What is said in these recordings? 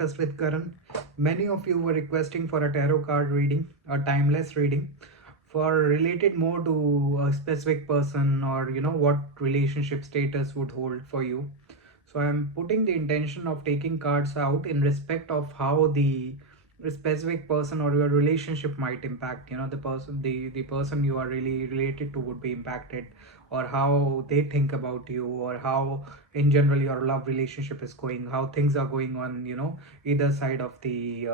Manifest with Karan. Many of you were requesting for a tarot card reading, a timeless reading, for related more to a specific person, or what relationship status would hold for you. So I'm putting the intention of taking cards out in respect of how the specific person or your relationship might impact. The person you are really related to would be impacted, or how they think about you, or how in general your love relationship is going, how things are going on, either side of the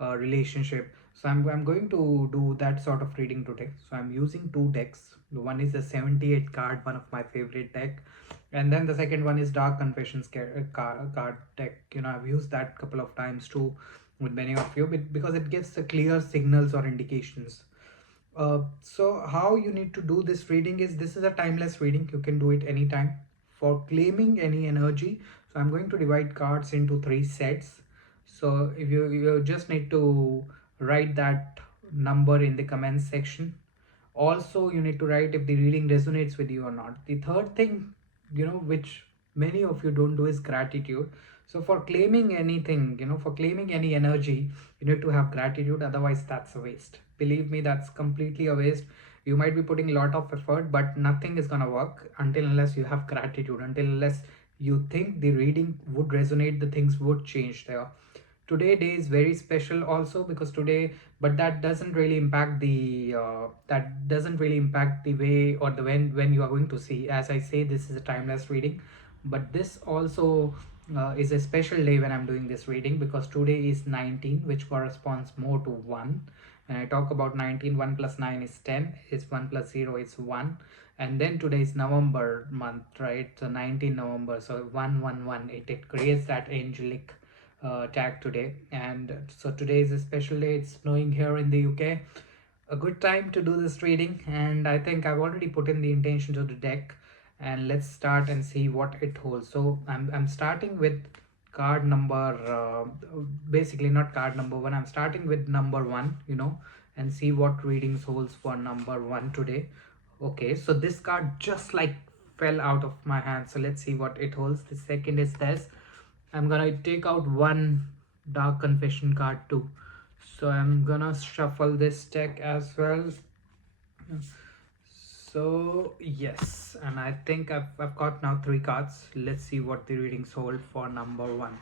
relationship. So I'm going to do that sort of reading today. So I'm using two decks. One is a 78 card, one of my favorite deck, and then the second one is Dark Confessions card deck. I've used that couple of times too with many of you, because it gives the clear signals or indications. So how you need to do this reading is, this is a timeless reading. You can do it anytime. For claiming any energy, so I'm going to divide cards into three sets. So if you just need to write that number in the comments section. Also, you need to write if the reading resonates with you or not. The third thing, which many of you don't do, is gratitude. So for claiming anything, for claiming any energy, you need to have gratitude. Otherwise, that's a waste. Believe me, that's completely a waste. You might be putting a lot of effort, but nothing is gonna work until unless you have gratitude, until unless you think the reading would resonate, the things would change there. Today day is very special also, because today, but that doesn't really impact the way, or the when you are going to see. As I say, this is a timeless reading, but this also is a special day when I'm doing this reading, because today is 19, which corresponds more to 1. When I talk about 19, 1 plus 9 is 10, is 1 plus 0 is 1. And then today is November month, right? So 19 November, so 111, it creates that angelic tag today. And so today is a special day. It's snowing here in the UK. A good time to do this reading, and I think I've already put in the intention to the deck, and let's start and see what it holds. So I'm starting with card number, basically not card number one, I'm starting with number one, and see what readings holds for number one today. Okay, so this card just like fell out of my hand, so let's see what it holds. The second is this. I'm gonna take out one Dark Confession card too. So I'm gonna shuffle this deck as well. So yes, and I think I've got now three cards. Let's see what the readings hold for number one.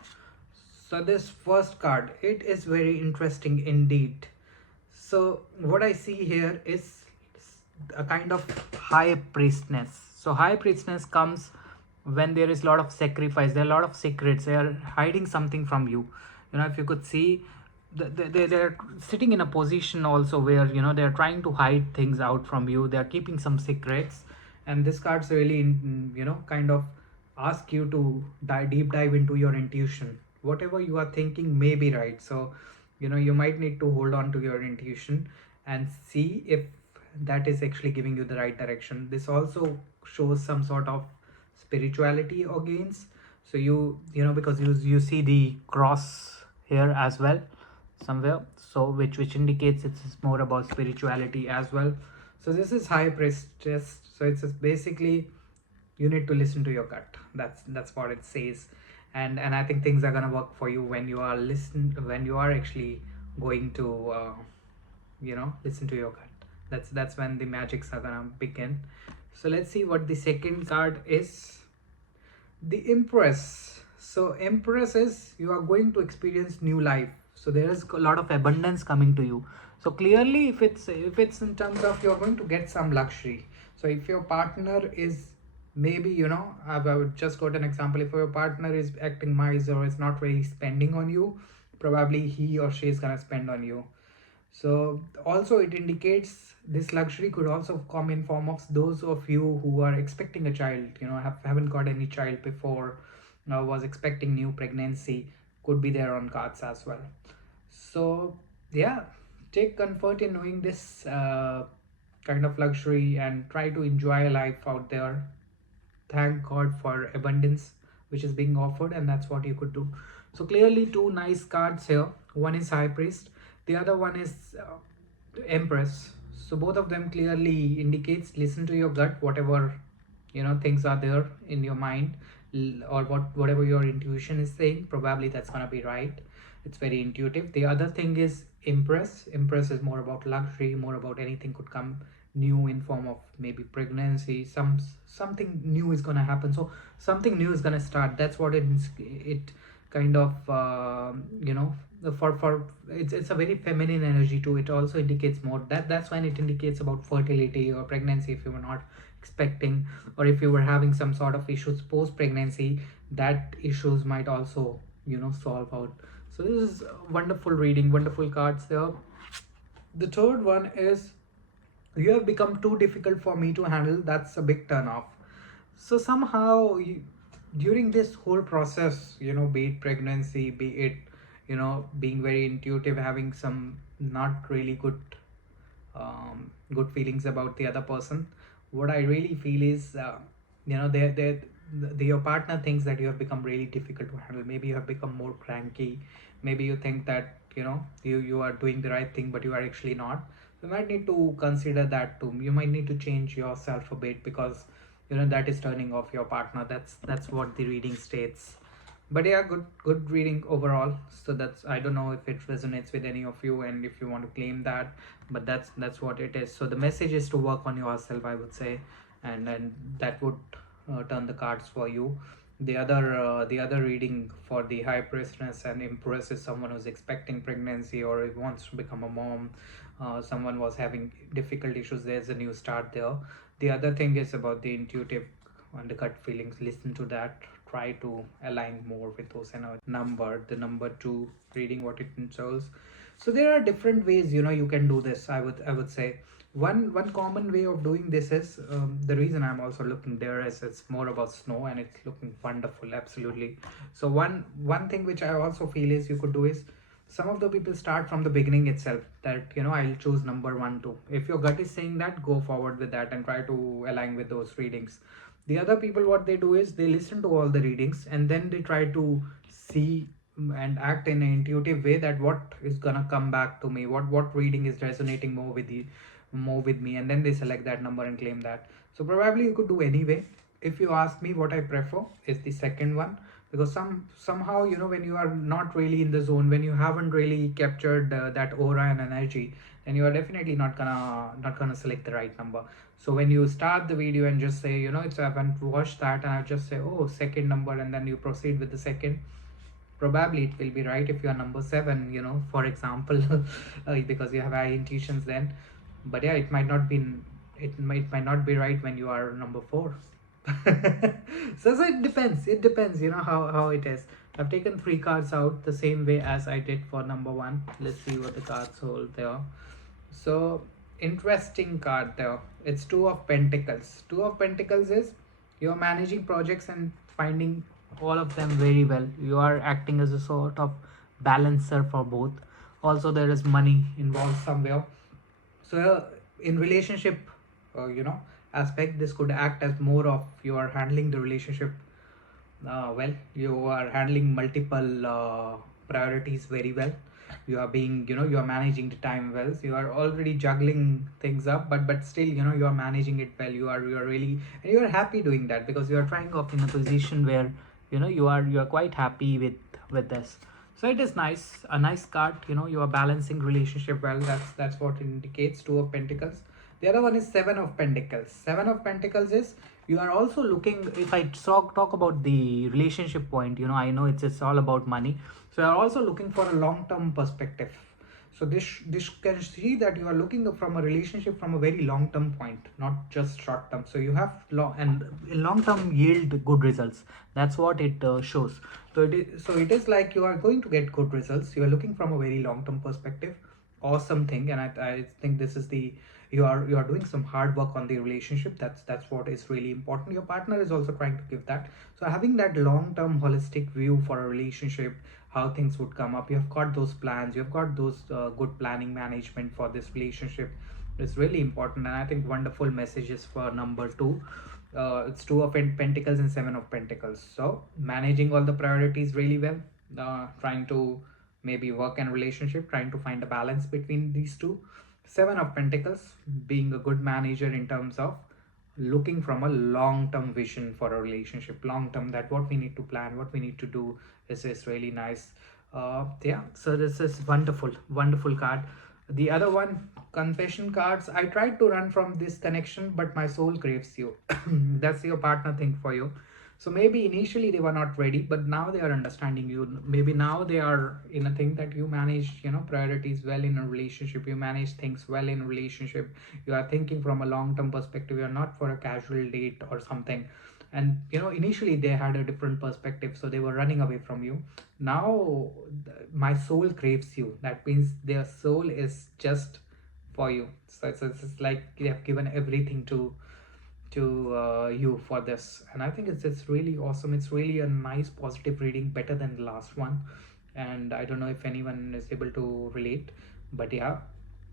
So this first card, it is very interesting indeed. So what I see here is a kind of high priestess. So high priestess comes when there is a lot of sacrifice, there are a lot of secrets, they are hiding something from you. If you could see, they're sitting in a position also where they're trying to hide things out from you, they're keeping some secrets. And this card's really kind of ask you to deep dive into your intuition. Whatever you are thinking may be right. So you might need to hold on to your intuition and see if that is actually giving you the right direction. This also shows some sort of spirituality or gains. So because you see the cross here as well somewhere, so which indicates it's more about spirituality as well. So this is high priestess. So it's basically, you need to listen to your gut. That's what it says. And I think things are gonna work for you when you are actually going to listen to your gut. That's when the magics are gonna begin. So let's see what the second card is. The Empress. So Empress is, you are going to experience new life. So there is a lot of abundance coming to you. So clearly, if it's in terms of you're going to get some luxury. So if your partner is, maybe I would just got an example. If your partner is acting miser or is not really spending on you, probably he or she is gonna spend on you. So also it indicates this luxury could also come in form of those of you who are expecting a child, haven't got any child before, was expecting new pregnancy, could be there on cards as well. So yeah, take comfort in knowing this kind of luxury and try to enjoy life out there. Thank God for abundance which is being offered, and that's what you could do. So clearly two nice cards here. One is High Priest, the other one is Empress. So both of them clearly indicates, listen to your gut, whatever things are there in your mind, or whatever your intuition is saying, probably that's gonna be right. It's very intuitive. The other thing is Empress is more about luxury, more about anything could come new in form of maybe pregnancy, something new is gonna happen. So something new is gonna start. That's what it kind of for it's a very feminine energy too. It also indicates more that's when it indicates about fertility or pregnancy if you were not expecting, or if you were having some sort of issues post pregnancy, that issues might also solve out. So this is wonderful reading, wonderful cards there. The third one is, you have become too difficult for me to handle. That's a big turn off. So somehow during this whole process, be it pregnancy, be it being very intuitive, having some not really good feelings about the other person, what I really feel is your partner thinks that you have become really difficult to handle. Maybe you have become more cranky. Maybe you think that you are doing the right thing, but you are actually not. You might need to consider that too. You might need to change yourself a bit, because that is turning off your partner. That's what the reading states. But yeah, good reading overall. So that's, I don't know if it resonates with any of you and if you want to claim that, but that's what it is. So the message is to work on yourself, I would say, and that would turn the cards for you. The other reading for the high priestess and empress is someone who's expecting pregnancy or wants to become a mom. Someone was having difficult issues. There's a new start there. The other thing is about the intuitive and the gut feelings. Listen to that. Try to align more with those. And the number two reading, what it entails. So there are different ways you can do this. I would say one common way of doing this is, the reason I'm also looking there is it's more about snow and it's looking wonderful, absolutely. So one thing which I also feel is you could do is, some of the people start from the beginning itself, that I'll choose number one too. If your gut is saying that, go forward with that and try to align with those readings. The other people, what they do is they listen to all the readings and then they try to see and act in an intuitive way, that what is gonna come back to me, what reading is resonating more with me, and then they select that number and claim that. So probably you could do anyway. If you ask me, what I prefer is the second one, because somehow when you are not really in the zone, when you haven't really captured that aura and energy, then you are definitely not gonna select the right number. So when you start the video and just say, it's, I haven't watched that, and I just say, oh, second number, and then you proceed with the second, probably it will be right if you are number seven, for example, because you have high intuitions then. But yeah, it might not be right when you are number four. So it depends how it is. I've taken three cards out the same way as I did for number one. Let's see what the cards hold there. So interesting card there. It's two of pentacles. Two of pentacles is, you're managing projects and finding all of them very well. You are acting as a sort of balancer for both. Also there is money involved somewhere. So in relationship, aspect, this could act as more of, you are handling the relationship well. You are handling multiple priorities very well. You are being, you are managing the time well. So you are already juggling things up, but still, you are managing it well. You are really, and you are happy doing that, because you are trying off in a position where you are quite happy with this. So it is nice, a nice card. You are balancing relationship well. That's what it indicates. Two of pentacles. The other one is seven of pentacles. Seven of pentacles is, you are also looking, if I talk about the relationship point, I know it's all about money. So you are also looking for a long term perspective. So this can see that you are looking from a relationship from a very long term point, not just short term. So you have long term yield good results. That's what it shows. So it is like you are going to get good results. You are looking from a very long term perspective. Awesome thing. And I think this is the, you are doing some hard work on the relationship. That's what is really important. Your partner is also trying to give that. So having that long term holistic view for a relationship, how things would come up, you have got those plans, you've got those good planning management for this relationship. It's really important. And I think wonderful messages for number two. It's two of pentacles and seven of pentacles. So managing all the priorities really well, trying to maybe work and relationship, trying to find a balance between these two. Seven of pentacles, being a good manager in terms of looking from a long term vision for a relationship, long term, that what we need to plan, what we need to do is really nice. Yeah, so this is wonderful, wonderful card. The other one, confession cards. I tried to run from this connection, but my soul craves you. That's your partner thing for you. So maybe initially they were not ready, but now they are understanding you. Maybe now they are in a thing that you manage, priorities well in a relationship. You manage things well in a relationship. You are thinking from a long term perspective. You're not for a casual date or something. And initially they had a different perspective, so they were running away from you. Now my soul craves you. That means their soul is just for you. So it's like they have given everything to you for this, and I think it's really awesome. It's really a nice positive reading, better than the last one. And I don't know if anyone is able to relate, but yeah,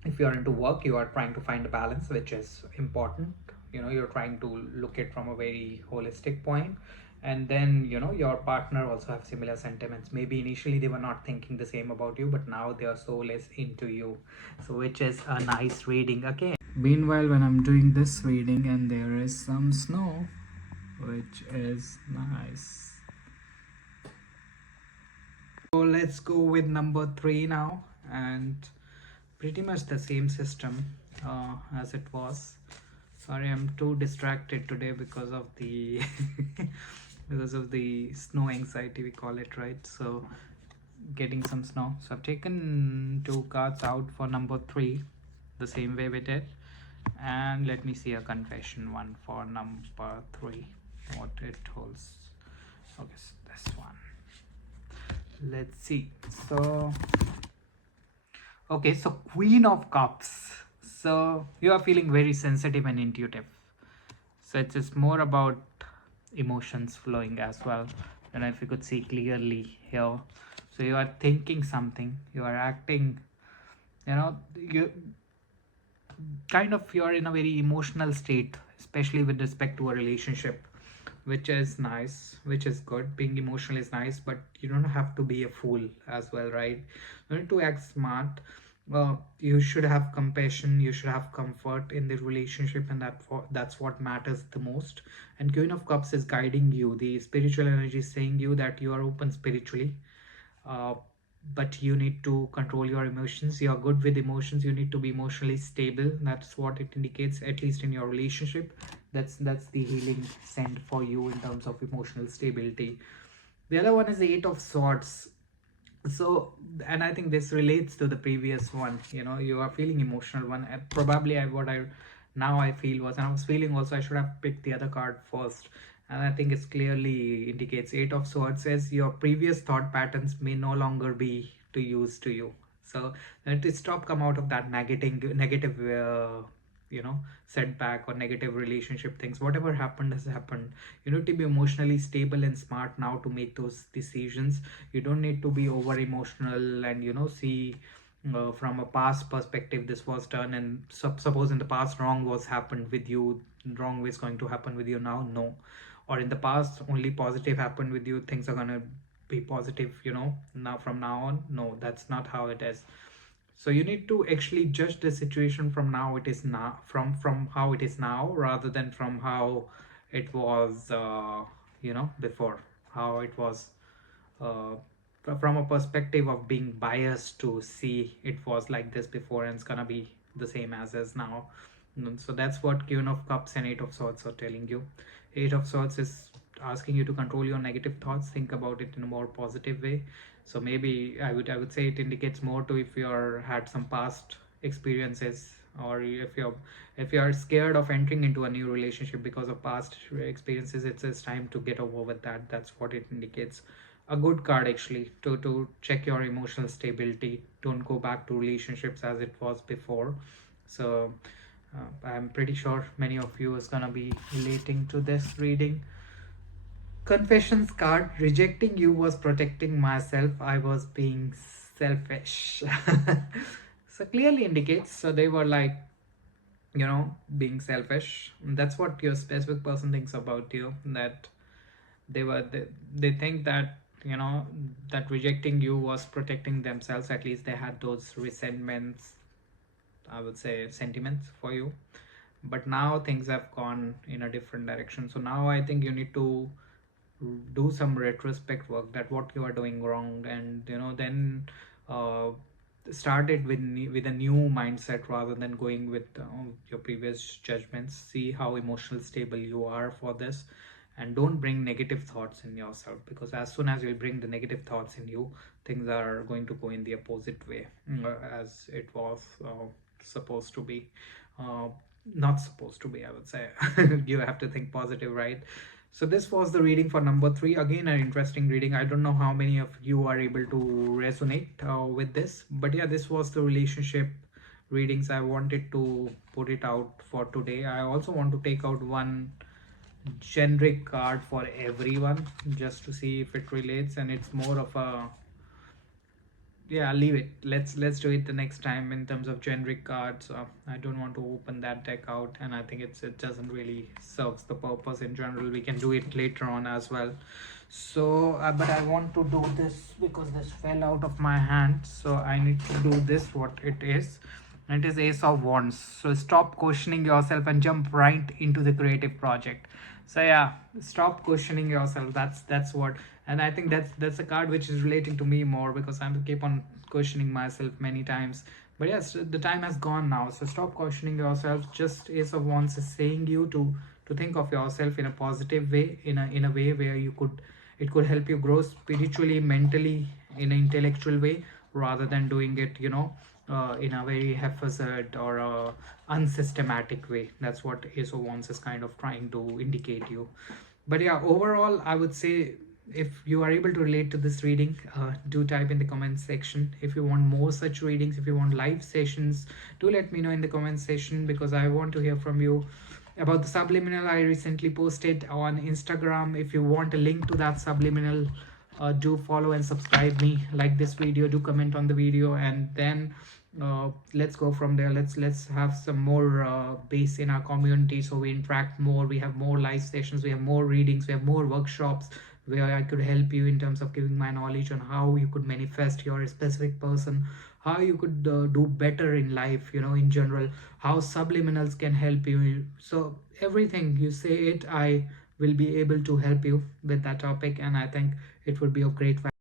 if you are into work, you are trying to find a balance, which is important. You're trying to look at from a very holistic point. And then your partner also have similar sentiments. Maybe initially they were not thinking the same about you, but now their soul is into you. So which is a nice reading again. Meanwhile, when I'm doing this reading and there is some snow, which is nice. So let's go with number 3 now, and pretty much the same system as it was. Sorry, I'm too distracted today because of the because of the snow anxiety, we call it, right? So getting some snow. So I've taken 2 cards out for number 3, the same way we did. And let me see a confession one for number 3, what it holds. Okay, so this one, let's see. So okay, so Queen of Cups. So you are feeling very sensitive and intuitive. So it's just more about emotions flowing as well. And if you could see clearly here, so you are thinking something, you are acting, you kind of, you're in a very emotional state, especially with respect to a relationship, which is nice, which is good. Being emotional is nice, but you don't have to be a fool as well, right? You need to act smart. You should have compassion, you should have comfort in the relationship, and that's what matters the most. And Queen of Cups is guiding you. The spiritual energy is saying you that you are open spiritually, uh, but you need to control your emotions. You're good with emotions, you need to be emotionally stable. That's what it indicates, at least in your relationship. That's the healing sent for you in terms of emotional stability. The other one is the 8 of Swords. So, and I think this relates to the previous one. You are feeling emotional one. Probably what I now I feel was, and I was feeling also, I should have picked the other card first. And I think it's clearly indicates 8 of Swords says your previous thought patterns may no longer be to use to you. So let it stop, come out of that negative setback or negative relationship things. Whatever happened has happened. You need to be emotionally stable and smart now to make those decisions. You don't need to be over emotional and see from a past perspective this was done, and suppose in the past wrong was happened with you, wrong is going to happen with you now. No. Or in the past only positive happened with you, things are going to be positive, now from now on. No, that's not how it is. So you need to actually judge the situation from now it is now, from how it is now, rather than from how it was before, how it was, uh, from a perspective of being biased to see it was like this before and it's gonna be the same as is now. So that's what Queen of Cups and 8 of Swords are telling you. 8 of Swords is asking you to control your negative thoughts, think about it in a more positive way. So maybe I would say it indicates more to if you're had some past experiences, or if you're scared of entering into a new relationship because of past experiences. It's time to get over with that. That's what it indicates. A good card actually to check your emotional stability. Don't go back to relationships as it was before. So I'm pretty sure many of you is gonna be relating to this reading. Confessions card. Rejecting you was protecting myself, I was being selfish. So clearly indicates, so they were like, being selfish. That's what your specific person thinks about you, that they think that that rejecting you was protecting themselves. At least they had those resentments, I would say sentiments for you. but now things have gone in a different direction. So now I think you need to do some retrospect work, that what you are doing wrong, and then uh, start it with with a new mindset rather than going with your previous judgments. See how emotional stable you are for this, and don't bring negative thoughts in yourself, because as soon as you bring the negative thoughts in you, things are going to go in the opposite way, as it was supposed to be. uh, Not supposed to be, I would say. You have to think positive, right? So this was the reading for number 3. Again, an interesting reading. I don't know how many of you are able to resonate with this, but yeah, this was the relationship readings. I wanted to put it out for today. I also want to take out one generic card for everyone, just to see if it relates, and it's more of a, yeah, I'll leave it. Let's do it the next time in terms of generic cards. I don't want to open that deck out, and I think it doesn't really serves the purpose in general. We can do it later on as well. So but I want to do this because this fell out of my hand, so I need to do this. What it is, and it is Ace of Wands. So stop questioning yourself and jump right into the creative project. So yeah, stop questioning yourself. That's what. And I think that's a card which is relating to me more, because I keep on questioning myself many times. But yes, the time has gone now, so stop questioning yourself. Just Ace of Wands is saying you to think of yourself in a positive way, in a way where you could, it could help you grow spiritually, mentally, in an intellectual way, rather than doing it, in a very haphazard or unsystematic way. That's what Ace of Wands is kind of trying to indicate you. But yeah, overall, I would say, if you are able to relate to this reading, do type in the comment section. If you want more such readings, if you want live sessions, do let me know in the comment section, because I want to hear from you about the subliminal I recently posted on Instagram. If you want a link to that subliminal, do follow and subscribe me, like this video, do comment on the video, and then let's go from there. Let's have some more base in our community, so we interact more, we have more live sessions, we have more readings, we have more workshops where I could help you in terms of giving my knowledge on how you could manifest your specific person, how you could do better in life, in general, how subliminals can help you. So everything you say it, I will be able to help you with that topic, and I think it would be of great value.